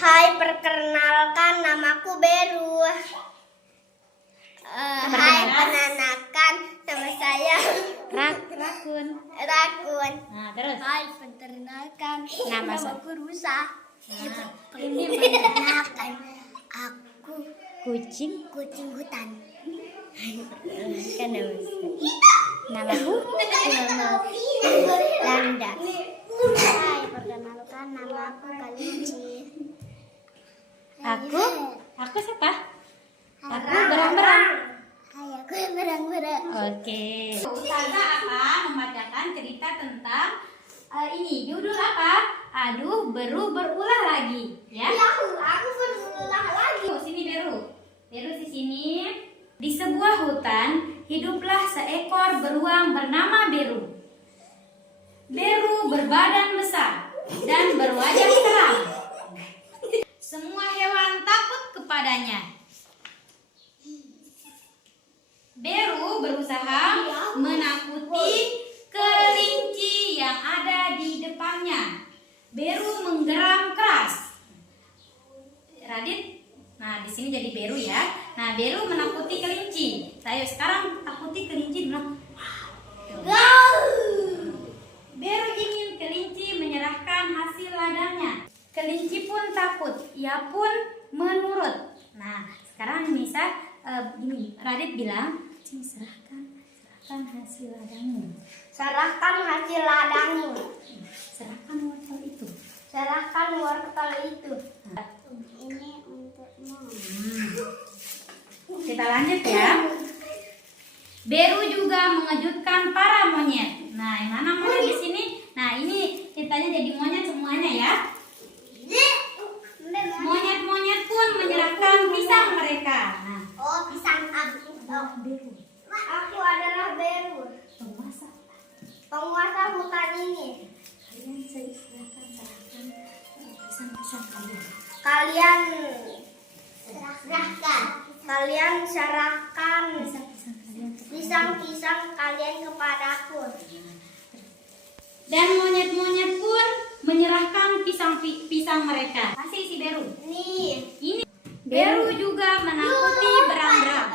Hai, perkenalkan namaku Beru. Hai, perkenalkan nama saya Rakun. Rakun. Nah, terus. Hai, perkenalkan Namaku Rusa. Ini Perkenalkan aku kucing. kucing hutan. Kan namaku Landa. Hai, perkenalkan namaku Kalinci. Aku siapa? Aku berang-berang. Hai, aku berang-berang. Oke. Ustazah akan membacakan cerita tentang ini judul apa? Aduh, Beru berulah lagi, ya? Aku berulah lagi. Sini Beru. Beru di sini. Di sebuah hutan hiduplah seekor beruang bernama Beru. Beru berbadan besar dan berwajah seram. Semua hewan takut kepadanya. Beru berusaha menakuti kelinci yang ada di depannya. Beru menggeram keras. Radit, nah di sini jadi Beru ya. Nah, Beru menakuti kelinci. Ayo sekarang takuti kelinci dulu. Beru ingin kelinci menyerahkan hasil ladangnya. Kelinci pun takut, ia pun menurut. Nah, sekarang Nisa gini, Radit bilang, serahkan hasil ladangmu. Serahkan hasil ladangmu. Serahkan wortel itu. Serahkan wortel itu. Ini untukmu. Kita lanjut ya. Beru juga mengejutkan para monyet. Nah, yang mana monyet di sini? Nah, ini ceritanya jadi monyet semuanya ya. Monyet-monyet pun menyerahkan pisang mereka. Nah, Oh, pisang aku. Beru, Aku adalah Beru, penguasa hutan ini. kalian serahkan pisang-pisang kalian. Kalian serahkan Pisang-pisang kalian. pisang-pisang kalian kepadaku. Dan monyet-monyet pun menyerahkan pisang mereka. Kasih si Beru. Ini Beru juga menakuti berang-berang.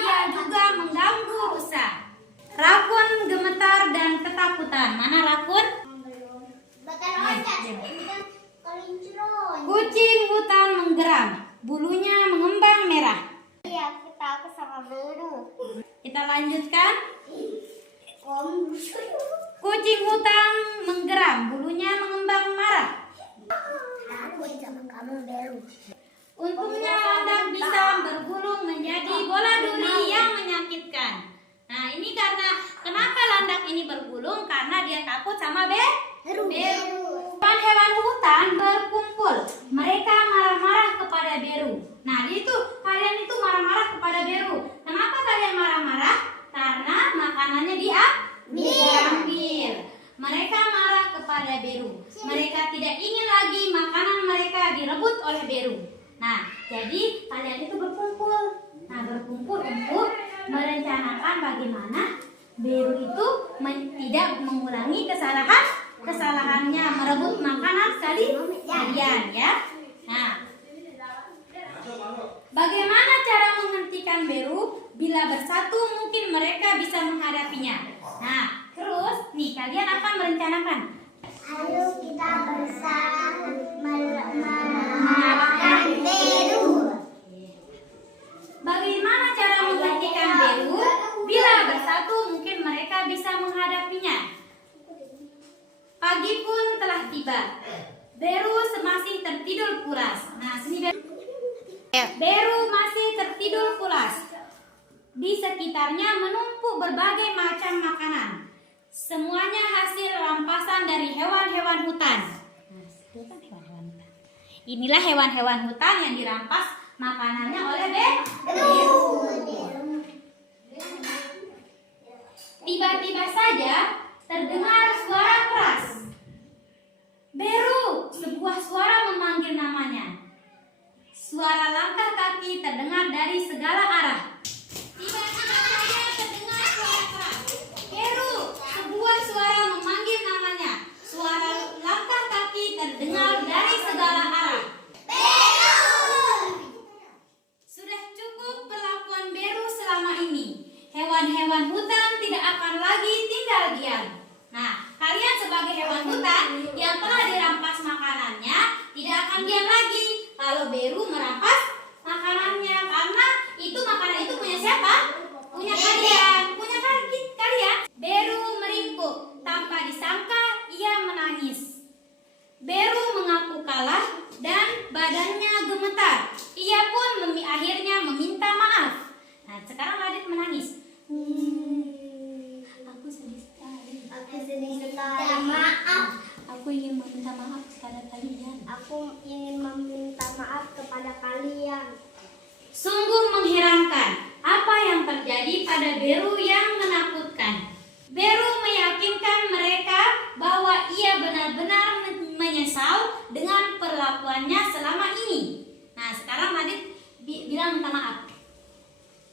Ia juga mengganggu rusa. Rakun gemetar dan ketakutan. Mana Rakun? Kucing hutan menggeram. Bulunya mengembang merah. Iya, kita aku sama Beru. Kita lanjutkan. Kucing hutan menggeram. Bulunya mengembang marah. Aku sama kamu Beru. Untungnya landak bisa bergulung menjadi bola duri yang menyakitkan. Nah, ini karena kenapa landak ini bergulung? Karena dia takut sama Beru. Hewan hutan berkumpul. Mereka marah-marah kepada Beru. Nah, itu kalian itu marah-marah kepada Beru. Kenapa kalian marah-marah? Karena makanannya diambil. Mereka marah kepada Beru. Mereka tidak ingin lagi makanan mereka direbut oleh Beru. Nah, jadi kalian itu berkumpul. Nah, berkumpul untuk merencanakan bagaimana Beru itu tidak mengulangi kesalahannya merebut makanan kalian ya. Nah, bagaimana cara menghentikan Beru? Bila bersatu mungkin mereka bisa menghadapinya. Nah, terus nih kalian akan merencanakan. Ayo kita bersama mengalahkan Beru. Bagaimana cara menghentikan Beru? Bila bersatu mungkin mereka bisa menghadapinya. Pagi pun telah tiba. Beru masih tertidur pulas. Nah, sini Beru masih tertidur pulas. Di sekitarnya menumpuk berbagai macam makanan. Semuanya hasil rampasan dari hewan-hewan hutan. Inilah hewan-hewan hutan yang dirampas makanannya oleh Beru. Tiba-tiba saja terdengar suara keras. Beru, sebuah suara memanggil namanya. Suara langkah kaki terdengar dari segala arah. Tiba-tiba saja terdengar suara keras. Beru, sebuah suara memanggil namanya. Suara langkah kaki terdengar dari segala arah. kalau Beru merampas makanannya, karena makanan itu punya siapa? Punya kalian, kalian. Beru meringkuk, tanpa disangka ia menangis. Beru mengaku kalah dan badannya gemetar. Ia pun akhirnya meminta maaf. Nah, sekarang Radit menangis. Aku sedih sekali. Aku sedih sekali. Maaf. Aku ingin meminta maaf kepada kalian. Aku ingin meminta maaf kepada kalian. Sungguh mengherankan apa yang terjadi pada Beru yang menakutkan. Beru meyakinkan mereka bahwa ia benar-benar menyesal dengan perlakuannya selama ini. Nah, sekarang Radit bilang minta maaf.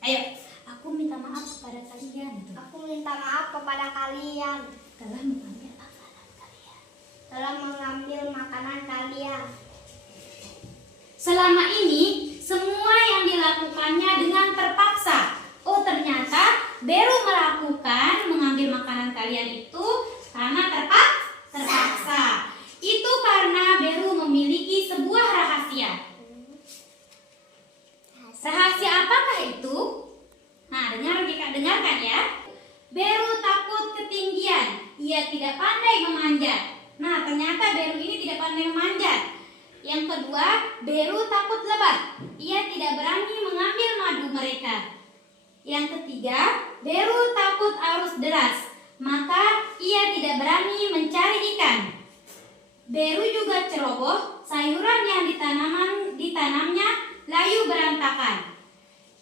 Ayo, aku minta maaf kepada kalian. Aku minta maaf kepada kalian Telah mengambil makanan kalian. telah mengambil makanan kalian. Selama ini semua yang dilakukannya dengan terpaksa. Oh, ternyata Beru melakukan mengambil makanan kalian itu karena terpaksa. Itu karena Beru memiliki sebuah rahasia. Rahasia apakah itu? Nah, dengarkan ya. Beru takut ketinggian. Ia tidak pandai memanjat. Nah, ternyata Beru ini tidak pandai memanjat. Yang kedua, Beru takut lebah. Ia tidak berani mengambil madu mereka. Yang ketiga, Beru takut arus deras. Maka ia tidak berani mencari ikan. Beru juga ceroboh, sayuran yang ditanamnya layu berantakan.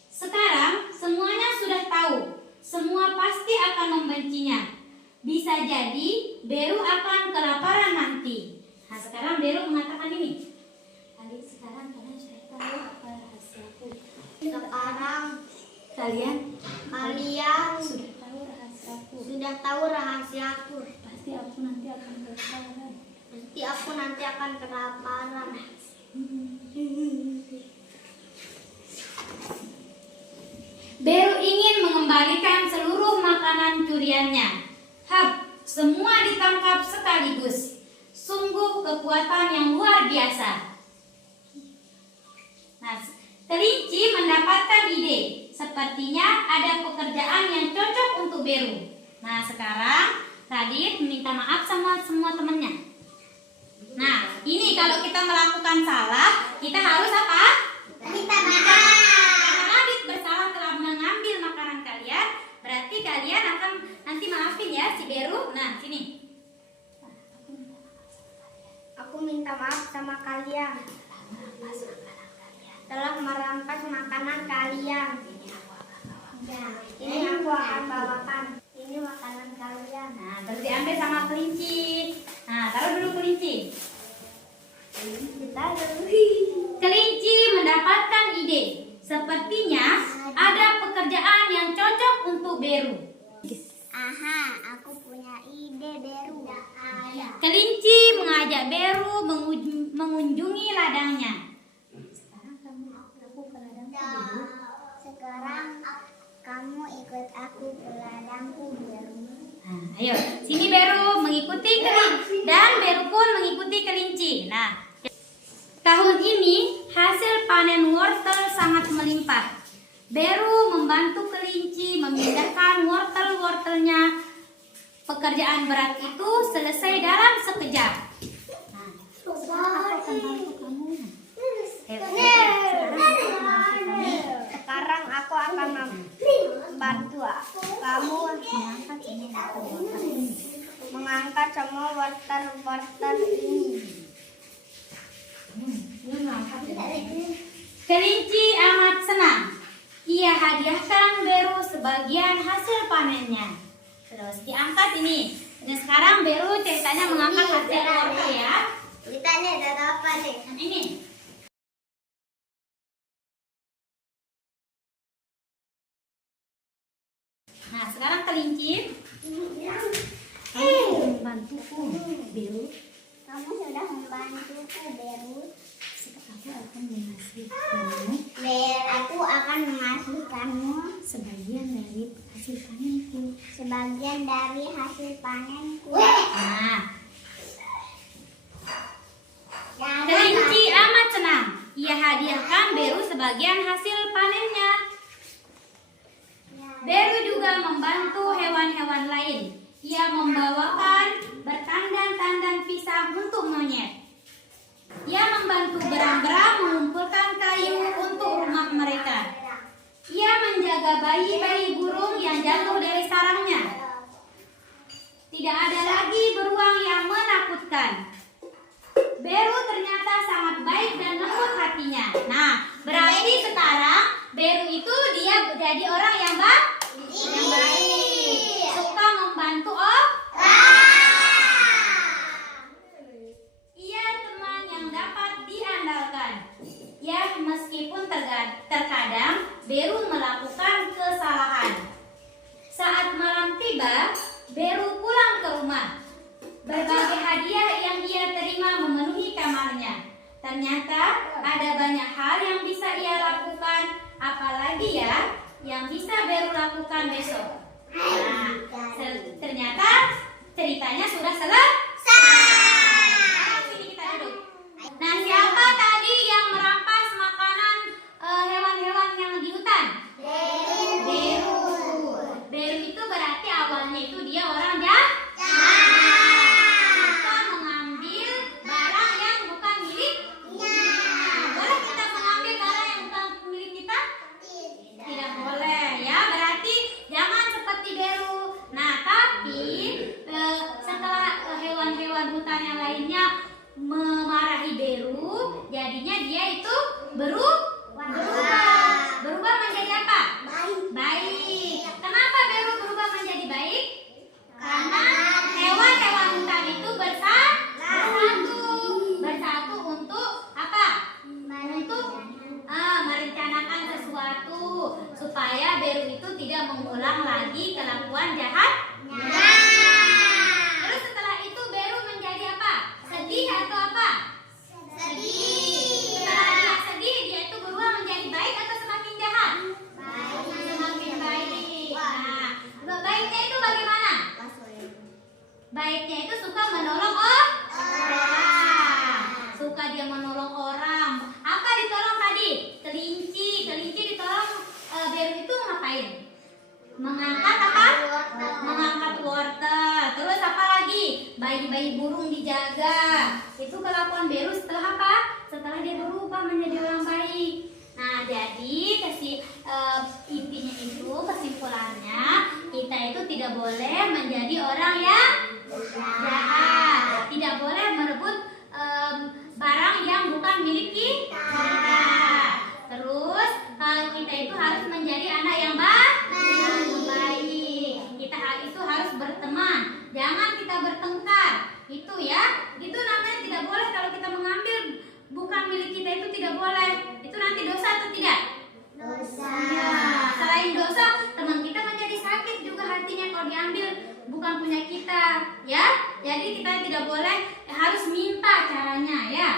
Sekarang semuanya sudah tahu. Semua pasti akan membencinya. Bisa jadi Beru akan kelaparan nanti. Nah, sekarang Beru mengatakan ini. Sekarang kalian sudah tahu apa rahasiaku. Sekarang Kalian sudah tahu rahasiaku. Pasti aku nanti akan kelaparan. Beru ingin mengembalikan seluruh makanan curiannya. Semua ditangkap sekaligus. Sungguh kekuatan yang luar biasa. Nah, kelinci mendapatkan ide. Sepertinya ada pekerjaan yang cocok untuk Beru. Nah, sekarang Radit meminta maaf sama semua temannya. Nah, ini kalau kita melakukan salah, kita harus apa? Minta maaf. Karena Radit bersalah telah mengambil makanan kalian, berarti kalian akan nanti maafin ya si Beru. Nah, sini. Aku minta maaf sama kalian. Telah merampas makanan kalian. Ini aku akan bawakan. Ini makanan kalian. Nah, terus diambil sama kelinci. Nah, taruh dulu kelinci. Kelinci mendapatkan ide. Sepertinya ada pekerjaan yang cocok untuk Beru. Aha, aku punya ide, Beru. Kelinci mengajak Beru mengunjungi ladangnya. Sekarang kamu ikut aku ke ladangku, Beru. Nah, ayo, sini Beru mengikuti kelinci dan Beru pun mengikuti kelinci. Nah, tahun ini hasil panen wortel sangat melimpah. Beru membantu kelinci memindahkan wortel-wortelnya. Pekerjaan berat itu selesai dalam sekejap. Nah, sekarang aku akan bantu kamu. Sekarang aku akan membantu kamu mengangkat semua wortel-wortel ini. Kelinci amat senang. Ia hadiahkan Beru sebagian hasil panennya. Terus diangkat ini. Dan sekarang Beru ceritanya mengangkat hasil wortel ya. Ceritanya ada apa nih? Nah, ini. Nah, sekarang kelinci. Kamu membantuku, Beru. Kamu sudah membantuku, Beru. Aku akan menghasilkanmu Aku akan menghasilkanmu sebagian dari hasil panenku. sebagian dari hasil panenku. Nah, kelinci amat senang. Ia hadiahkan Beru sebagian hasil panennya. Beru juga membantu hewan-hewan lain. Ia membawakan bertandan-tandan pisang untuk monyet. Ia membantu berang-berang mengumpulkan kayu untuk rumah mereka. Ia menjaga bayi-bayi burung yang jatuh dari sarangnya. Tidak ada lagi beruang yang menakutkan. Beru ternyata sangat baik dan lembut hatinya. Nah, berarti sekarang Beru itu dia jadi orang yang baik. Suka membantu ia teman yang dapat diandalkan. Ya, meskipun terkadang Beru melakukan kesalahan. Saat malam tiba, Beru pulang ke rumah. Berbagai hadiah yang ia terima memenuhi kamarnya. Ternyata ada banyak hal yang bisa ia lakukan, apalagi ya yang bisa Beru lakukan besok. Nah, ternyata ceritanya sudah selesai. Sini kita duduk. Nah, siapa tadi yang merampas makanan hewan-hewan yang di hutan? Beru. Beru itu berarti awalnya itu dia orang jahat. Suka mengambil barang yang bukan miliknya. Boleh kita mengambil barang yang bukan milik kita? Tidak boleh ya, berarti jangan seperti Beru. Nah, tapi setelah hewan-hewan hutan yang lainnya memarahi Beru, jadinya dia itu berubah menjadi apa? Baik. Kenapa Beru berubah menjadi baik? Karena hewan-hewan hutan itu bersatu untuk apa? Untuk merencanakan sesuatu supaya Beru itu tidak mengulang lagi kelakuan jahatnya. Terus setelah itu Beru menjadi apa? Sedih atau apa? Setelah dia sedih, dia itu berubah menjadi baik atau semakin jahat? Semakin baik. Nah, baiknya itu bagaimana? Baiknya itu suka menolong orang. Suka dia menolong orang. Apa ditolong tadi? Kelinci ditolong. Beru itu ngapain? Mengangkat apa? Mengangkat wortel. Terus apa lagi? Bayi-bayi burung dijaga. Itu kelakuan Beru setelah apa? Setelah dia berubah menjadi orang baik. Nah, jadi intinya itu, kesimpulannya, kita itu tidak boleh menjadi orang yang jahat. Tidak boleh merebut barang yang bukan milik kita. Terus kita itu harus menjadi anak yang baik. Kita itu harus berteman. Jangan kita bertengkar. Itu ya. Itu namanya tidak boleh. Kalau kita mengambil bukan milik kita itu tidak boleh. Itu nanti dosa atau tidak? Dosa. Ya, selain dosa, teman kita menjadi sakit juga hatinya kalau diambil bukan punya kita, ya. Jadi kita tidak boleh, harus minta caranya, ya.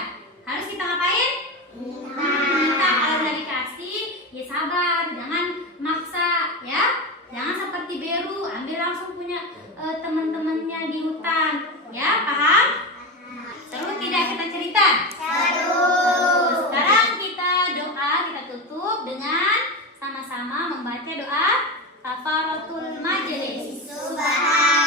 Harus kita ngapain? Minta. Kalau udah dikasih, ya sabar, jangan maksa, ya. Jangan seperti Beru, ambil langsung punya teman-temannya di hutan, ya. Paham? Seru tidak kita cerita? Seru. Sekarang kita doa, kita tutup dengan sama-sama membaca doa kafaratul majelis. Subhan